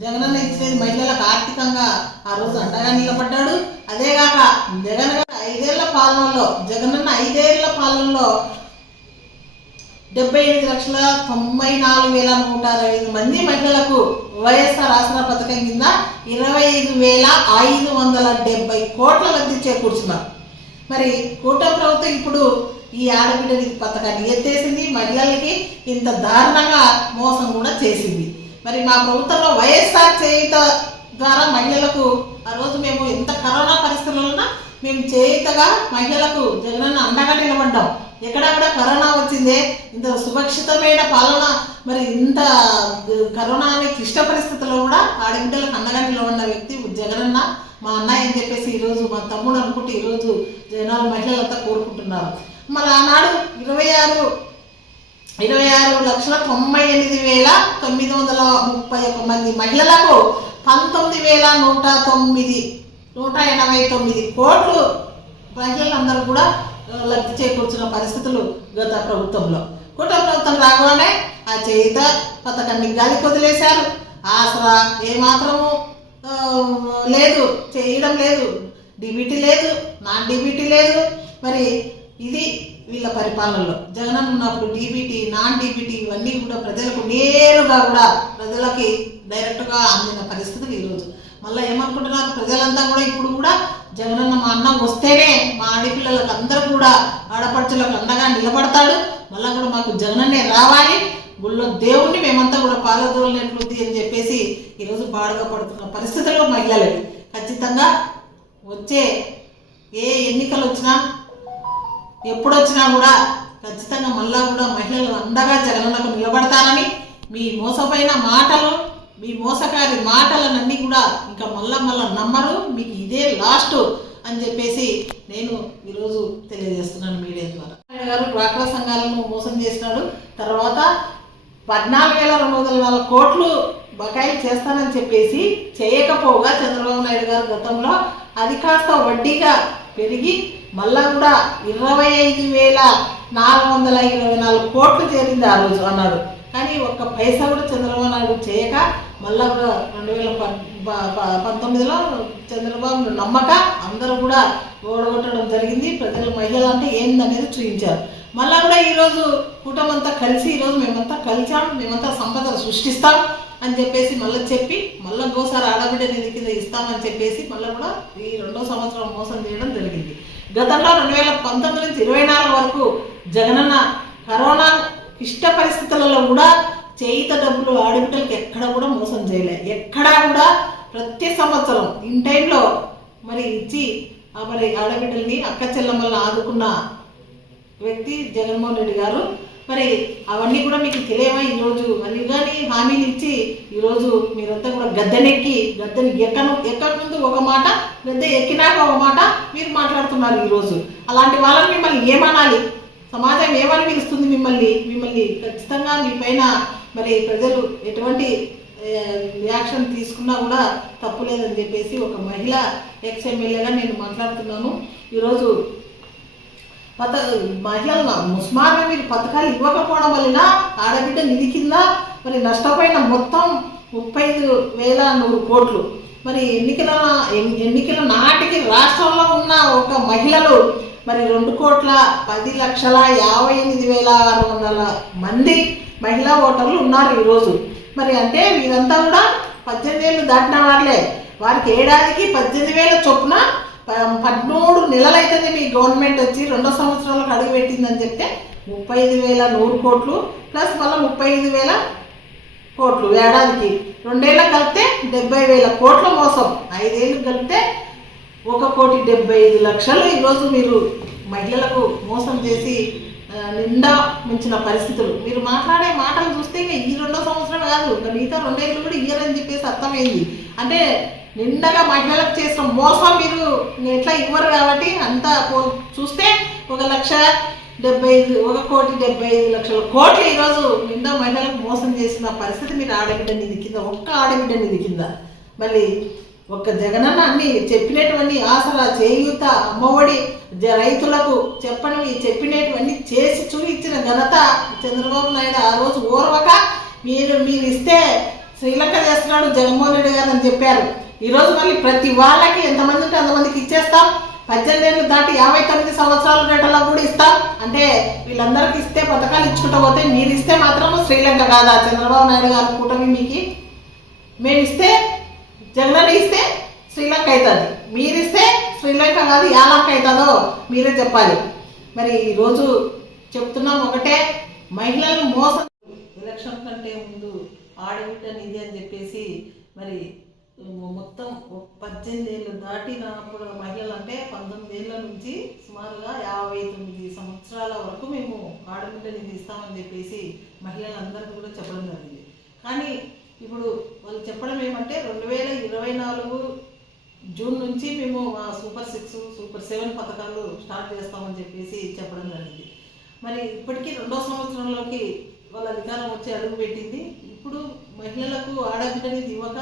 జగనన్న ఇచ్చేది మహిళలకు ఆర్థికంగా ఆ రోజు అండగా నిలబడ్డాడు. అదేగాక జగన్ గారు ఐదేళ్ళ పాలనలో జగనన్న ఐదేళ్ళ పాలనలో డెబ్బై ఎనిమిది లక్షల తొంభై నాలుగు వేల నూట అరవై ఐదు మంది మహిళలకు వైఎస్ఆర్ ఆసరా పథకం కింద ఇరవై ఐదు వేల ఐదు వందల డెబ్బై కోట్ల లబ్ధి చేకూర్చున్నారు. మరి కూటమి ప్రభుత్వం ఇప్పుడు ఈ ఆడబిడ్డ పథకాన్ని ఎత్తేసింది. మహిళలకి ఇంత దారుణంగా మోసం కూడా చేసింది. మరి మా ప్రభుత్వంలో వైఎస్ఆర్ చేయుత ద్వారా మహిళలకు ఆ రోజు మేము ఎంత కరోనా పరిస్థితుల్లో మేము చేయుతగా మహిళలకు జగనన్న అండగా నిలబడ్డాం. ఎక్కడ కూడా కరోనా వచ్చిందే. ఇంత సురక్షితమైన పాలన మరి ఇంత కరోనా అనే క్లిష్ట పరిస్థితుల్లో కూడా ఆడబిడ్డలకు అండగా నిలబడిన వ్యక్తి జగనన్న మా అన్నయ్య అని చెప్పేసి ఈరోజు మా తమ్ముడు అనుకుంటే ఈరోజు జనాలు మహిళలంతా కోరుకుంటున్నారు. మరి ఆనాడు ఇరవై ఆరు ఇరవై ఆరు లక్షల తొంభై ఎనిమిది వేల తొమ్మిది వందల ముప్పై ఒక మంది మహిళలకు పంతొమ్మిది వేల నూట తొమ్మిది నూట ఎనభై తొమ్మిది కోట్లు మహిళలందరూ కూడా లబ్ధి చేకూర్చిన పరిస్థితులు గత ప్రభుత్వంలో. కూటమి ప్రభుత్వం రాగానే ఆ చేత పథకాన్ని గాలికి వదిలేశారు. ఆసరా ఏమాత్రము లేదు చేయడం లేదు. డిబిటీ లేదు నాన్ డిబిటీ లేదు. మరి ఇది వీళ్ళ పరిపాలనలో. జగన్ ఉన్నప్పుడు డీబీటీ నాన్ డీబీటీ ఇవన్నీ కూడా ప్రజలకు నేరుగా కూడా ప్రజలకి డైరెక్ట్గా అందిన పరిస్థితులు ఈరోజు మళ్ళీ ఏమనుకుంటున్నారు? ప్రజలంతా కూడా ఇప్పుడు కూడా జగనన్న మా అన్న వస్తేనే మా ఆడపిల్లలకు అందరూ కూడా ఆడపడుచులకు అండగా నిలబడతాడు. మళ్ళీ కూడా మాకు జగనన్నే రావాలి. గుళ్ళో దేవుణ్ణి మేమంతా కూడా పాలదోలినట్లుంది అని చెప్పేసి ఈరోజు బాధగా పడుతున్న పరిస్థితుల్లో మహిళలకి. ఖచ్చితంగా వచ్చే ఏ ఎన్నికలు వచ్చినా ఎప్పుడొచ్చినా కూడా ఖచ్చితంగా మళ్ళా కూడా మహిళలు అండగా జగనన్నకు నిలబడతారని మీ మోసపోయిన మాటలు మీ మోసకారి మాటలనన్నీ కూడా ఇంకా మళ్ళా మళ్ళా నమ్మరు. మీకు ఇదే లాస్ట్ అని చెప్పేసి నేను ఈరోజు తెలియజేస్తున్నాను మీడియా ద్వారా. గారు డ్వాక్రా సంఘాలను మోసం చేసినాడు. తర్వాత పద్నాలుగు వేల రెండు వందల నాలుగు కోట్లు బకాయిలు చేస్తానని చెప్పేసి చేయకపోగా చంద్రబాబు నాయుడు గారు గతంలో అది కాస్త వడ్డీగా పెరిగి మళ్ళా కూడా ఇరవై ఐదు వేల నాలుగు వందల ఇరవై నాలుగు కోట్లు చేరింది ఆ రోజు అన్నాడు. కానీ ఒక్క పైసా కూడా చంద్రబాబు నాయుడు చేయక మళ్ళా కూడా రెండు వేల ప- పంతొమ్మిదిలో చంద్రబాబు నమ్మక అందరూ కూడా ఓడగొట్టడం జరిగింది. ప్రజలు మహిళలు అంటే ఏందనేది చూపించారు. మళ్ళా కూడా ఈరోజు కూటమంతా కలిసి ఈరోజు మేమంతా కలిసాం మేమంతా సంపద సృష్టిస్తాం అని చెప్పేసి మళ్ళీ చెప్పి మళ్ళీ ఇంకోసారి ఆడబిడ్డ నిధి కింద ఇస్తామని చెప్పేసి మళ్ళీ కూడా ఈ రెండో సంవత్సరం మోసం చేయడం జరిగింది. గతంలో రెండు వేల పంతొమ్మిది నుంచి ఇరవై నాలుగు వరకు జగనన్న కరోనా క్లిష్ట పరిస్థితులలో కూడా చేయిత డబ్బులు ఆడబిడ్డలకి ఎక్కడ కూడా మోసం చేయలే. ఎక్కడా కూడా ప్రతి సంవత్సరం ఇన్ టైంలో మరి ఇచ్చి ఆ మరి ఆడబిడ్డల్ని అక్క చెల్లెమ్మల్ని ఆదుకున్న వ్యక్తి జగన్మోహన్ రెడ్డి గారు మరి అవన్నీ కూడా మీకు తెలియవా ఈరోజు? మరి కానీ హామీలు ఇచ్చి ఈరోజు మీరంతా కూడా గద్దెనెక్కి గద్దెని ఎక్కను ఎక్కక ముందు ఒక మాట గద్దె ఎక్కినాక ఒక మాట మీరు మాట్లాడుతున్నారు ఈరోజు. అలాంటి వాళ్ళని మిమ్మల్ని ఏమనాలి? సమాజం ఏమని పిలుస్తుంది మిమ్మల్ని? మిమ్మల్ని ఖచ్చితంగా మీ పైన మరి ప్రజలు ఎటువంటి రియాక్షన్ తీసుకున్నా కూడా తప్పులేదని చెప్పేసి ఒక మహిళ ఎక్స్ ఎమ్మెల్యేగా నేను మాట్లాడుతున్నాను. ఈరోజు పత మహిళల ముస్మాన్ మీరు పథకాలు ఇవ్వకపోవడం వలన ఆడబిడ్డ నిధి కింద మరి నష్టపోయిన మొత్తం ముప్పై ఐదు వేల నూరు కోట్లు. మరి ఎన్నికల ఎన్నికల నాటికి రాష్ట్రంలో ఉన్న ఒక మహిళలు మరి రెండు కోట్ల పది లక్షల యాభై ఎనిమిది వేల ఆరు వందల మంది మహిళా ఓటర్లు ఉన్నారు ఈరోజు మరి అంటే వీరంతా కూడా పద్దెనిమిది ఏళ్ళు దాటిన వాళ్ళే. వారికి ఏడాదికి పద్దెనిమిది వేల చొప్పున పదమూడు నెలలైతుంది మీ గవర్నమెంట్ వచ్చి రెండో సంవత్సరంలోకి అడుగు పెట్టిందని చెప్తే ముప్పై ఐదు వేల నూరు కోట్లు ప్లస్ మళ్ళీ ముప్పై ఐదు వేల కోట్లు ఏడాదికి. రెండేళ్ళ కలిపితే డెబ్బై వేల కోట్ల మోసం. ఐదేళ్ళు కలిపితే ఒక కోటి డెబ్బై ఐదు లక్షలు. ఈరోజు మీరు మహిళలకు మోసం చేసి నిండా మించిన పరిస్థితులు. మీరు మాట్లాడే మాటలు చూస్తే ఈ రెండో సంవత్సరం కాదు ఇంకా మిగతా రెండేళ్ళు కూడా ఇయ్యరని చెప్పేసి అర్థమైంది. అంటే నిండగా మహిళలకు చేసిన మోసం మీరు ఎట్లా ఇవ్వరు కాబట్టి అంతా పో- చూస్తే ఒక లక్ష డెబ్బై ఐదు ఒక కోటి డెబ్బై ఐదు లక్షల కోట్లు ఈరోజు నిండా మహిళలకు మోసం చేసిన పరిస్థితి మీరు ఆడబిడ్డ నిధి కింద ఒక్క ఆడబిడ్డ నిధి కింద. మళ్ళీ ఒక్క జగనన్న అన్ని చెప్పినటువంటి ఆసరా చేయూత అమ్మఒడి జ- రైతులకు చెప్పనివి చెప్పినటువంటి చేసి చూపించిన ఘనత చంద్రబాబు నాయుడు ఆ రోజు ఓర్వక మీరు మీరు ఇస్తే శ్రీలంక చేస్తున్నాడు జగన్మోహన్ రెడ్డి గారు అని చెప్పారు. ఈరోజు మళ్ళీ ప్రతి వాళ్ళకి ఎంతమంది ఉంటే అంతమందికి ఇచ్చేస్తాం. పద్దెనిమిది ఏళ్ళు దాటి యాభై తొమ్మిది సంవత్సరాల రేటలో కూడా ఇస్తాం. అంటే వీళ్ళందరికీ ఇస్తే పథకాలు ఇచ్చుకుంటూ పోతే మీరు ఇస్తే మాత్రం శ్రీలంక కాదా? చంద్రబాబు నాయుడు గారు కూటమి మీకు మేము ఇస్తే జగన్ ఇస్తే శ్రీలంక అవుతుంది. మీరు ఇస్తే శ్రీలంక కాదు యాలంక అవుతుందో మీరే చెప్పాలి. మరి ఈరోజు చెప్తున్నాం ఒకటే మహిళలను మోసం ఎలక్షన్ కంటే ముందు ఆడబిడ్డ నిధి అని చెప్పేసి మరి పద్దెనిమిది ఏళ్ళు దాటినప్పుడు మహిళలు అంటే పంతొమ్మిది ఏళ్ళ నుంచి సుమారుగా యాభై తొమ్మిది సంవత్సరాల వరకు మేము ఆడబిడ్డ నిధి ఇస్తామని చెప్పేసి మహిళలందరికీ కూడా చెప్పడం జరిగింది. కానీ ఇప్పుడు వాళ్ళు చెప్పడం ఏమంటే రెండు వేల ఇరవై నాలుగు జూన్ నుంచి మేము మా సూపర్ సిక్స్ సూపర్ సెవెన్ పథకాలు స్టార్ట్ చేస్తామని చెప్పేసి చెప్పడం జరిగింది. మరి ఇప్పటికీ రెండో సంవత్సరంలోకి వాళ్ళ అధికారం వచ్చి అడుగు పెట్టింది ఇప్పుడు మహిళలకు ఆడబిడ్డని ఇవ్వక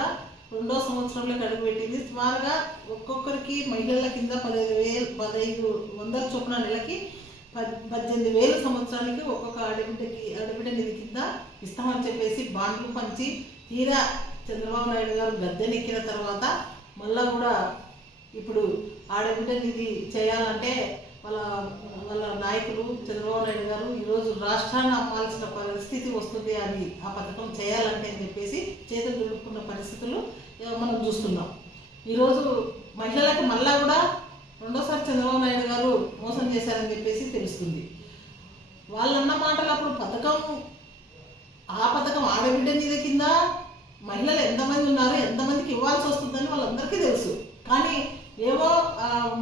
రెండో సంవత్సరంలోకి అడుగు పెట్టింది. సుమారుగా ఒక్కొక్కరికి మహిళల కింద పదహైదు వేలు పదహైదు వందల చొప్పున నెలకి పద్ పద్దెనిమిది వేల సంవత్సరాలకి ఒక్కొక్క అడబిడ్డకి అడబిడ్డ నిధి కింద ఇస్తామని చెప్పేసి బాండ్లు పంచి తీరా చంద్రబాబు నాయుడు గారు గద్దెనెక్కిన తర్వాత మళ్ళా కూడా ఇప్పుడు ఆడబిడ్డ నిధి చేయాలంటే వాళ్ళ వాళ్ళ నాయకులు చంద్రబాబు నాయుడు గారు ఈరోజు రాష్ట్రాన్ని అమ్మాల్సిన పరిస్థితి వస్తుంది అది ఆ పథకం చేయాలంటే అని చెప్పేసి చేతులు దులుపుకున్న పరిస్థితులు మనం చూస్తున్నాం. ఈరోజు మహిళలకు మళ్ళా కూడా రెండోసారి చంద్రబాబు నాయుడు గారు మోసం చేశారని చెప్పేసి తెలుస్తుంది. వాళ్ళన్న మాటలు అప్పుడు పథకం ఆ పథకం ఆడబిడ్డ మీద కింద మహిళలు ఎంతమంది ఉన్నారు ఎంతమందికి ఇవ్వాల్సి వస్తుందని వాళ్ళందరికీ తెలుసు. కానీ ఏవో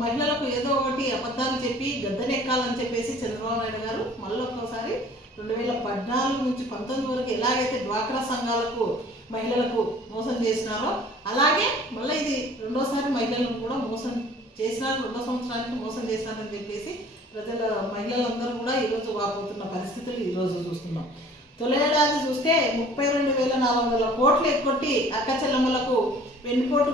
మహిళలకు ఏదో ఒకటి అబద్ధాలు చెప్పి గద్దెనెక్కాలని చెప్పేసి చంద్రబాబు నాయుడు గారు మళ్ళీ ఒక్కోసారి రెండు వేల పద్నాలుగు నుంచి పంతొమ్మిది వరకు ఎలాగైతే డ్వాక్రా సంఘాలకు మహిళలకు మోసం చేసినారో అలాగే మళ్ళీ ఇది రెండోసారి మహిళలను కూడా మోసం చేసినారు రెండో సంవత్సరానికి మోసం చేసినారని చెప్పేసి ప్రజల మహిళలందరూ కూడా ఈరోజు వాపోతున్న పరిస్థితులు ఈరోజు చూస్తున్నాం. తొలేడాది చూస్తే ముప్పై రెండు వేల నాలుగు వందల కోట్లు ఎక్కొట్టి అక్క చెల్లెమ్మలకు వెన్నుపోటు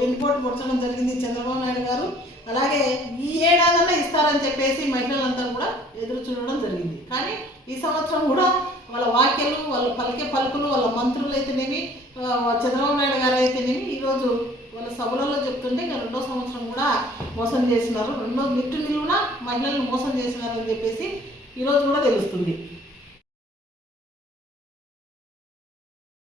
వెన్నుపోటు పొడచడం జరిగింది చంద్రబాబు నాయుడు గారు. అలాగే ఈ ఏడాదన్నా ఇస్తారని చెప్పేసి మహిళలంతా కూడా ఎదురు చూడడం జరిగింది. కానీ ఈ సంవత్సరం కూడా వాళ్ళ వాక్యలు వాళ్ళ పలికే పలుకులు వాళ్ళ మంత్రులు అయితేనేమి చంద్రబాబు నాయుడు గారు అయితేనేమి ఈరోజు వాళ్ళ సభలలో చెప్తుంటే ఇంకా రెండో సంవత్సరం కూడా మోసం చేసినారు రెండో నిట్టు నిలువున మహిళలను మోసం చేసినారు అని చెప్పేసి ఈరోజు కూడా తెలుస్తుంది.